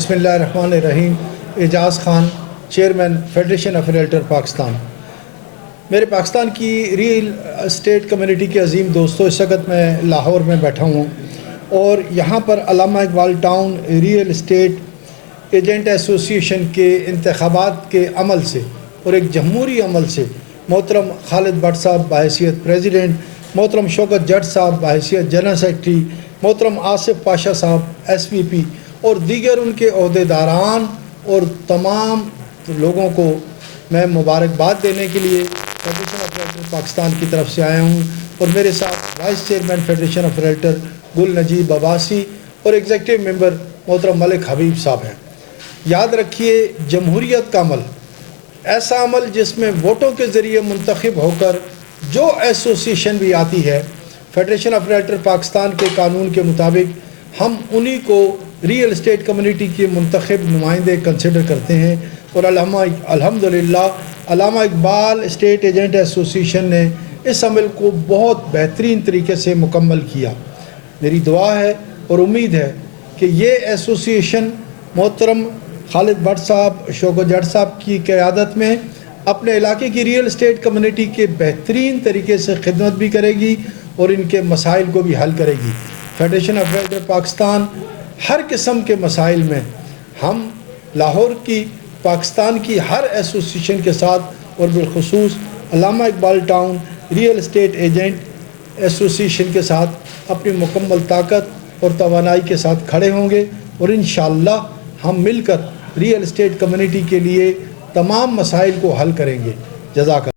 बिस्मिल्लाहिर्रहमानिर्रहीम। Ejaz Khan, chairman federation of realtor Pakistan. मेरे पाकिस्तान की रियल एस्टेट कम्युनिटी के अजीम दोस्तों, इस वक्त मैं लाहौर में बैठा हूँ और यहाँ पर Allama Iqbal town real estate agent association के इंतखाबात के अमल से और एक जमहूरी अमल से मोहतरम खालिद भट्ट साहब बहैसियत प्रेसिडेंट, मोहतरम शौकत जट साहब बहैसियत जनरल सेक्रेटरी, मोहतरम आसिफ पाशा साहब SVP और दीगर उनके अहदेदारान और तमाम लोगों को मैं मुबारकबाद देने के लिए फेडरेशन ऑफ रियल्टर पाकिस्तान की तरफ से आया हूँ। और मेरे साथ vice chairman federation of realtor गुल नजीब अब्बासी और एग्जीक्यूटिव मेंबर मोहतरम मलिक हबीब साहब हैं। याद रखिए, जमहूरियत का अमल ऐसा अमल जिसमें वोटों के ज़रिए मुंतखब होकर जो एसोसिएशन भी आती है, फेडरेशन ऑफ रियल्टर पाकिस्तान के कानून के मुताबिक हम उन्हीं को रियल एस्टेट कम्युनिटी के मुंतखब नुमाइंदे कंसिडर करते हैं। और अल्हम्दुलिल्लाह अल्लामा इकबाल स्टेट एजेंट एसोसिएशन ने इस अमल को बहुत बेहतरीन तरीके से मुकम्मल किया। मेरी दुआ है और उम्मीद है कि ये एसोसिएशन मोहतरम खालिद भट्ट साहब, शौकत जट साहब की क़यादत में अपने इलाके की रियल एस्टेट कम्युनिटी के बेहतरीन तरीके से खिदमत भी करेगी और इनके मसाइल को भी हल करेगी। फेडरेशन ऑफ रियल्टर पाकिस्तान हर किस्म के मसाइल में हम लाहौर की पाकिस्तान की हर एसोसिएशन के साथ और बिलखुसूस Allama Iqbal town real estate agent association के साथ अपनी मुकम्मल ताकत और तवानाई के साथ खड़े होंगे और इंशाअल्लाह हम मिलकर रियल एस्टेट कम्युनिटी के लिए तमाम मसाइल को हल करेंगे। जज़ाक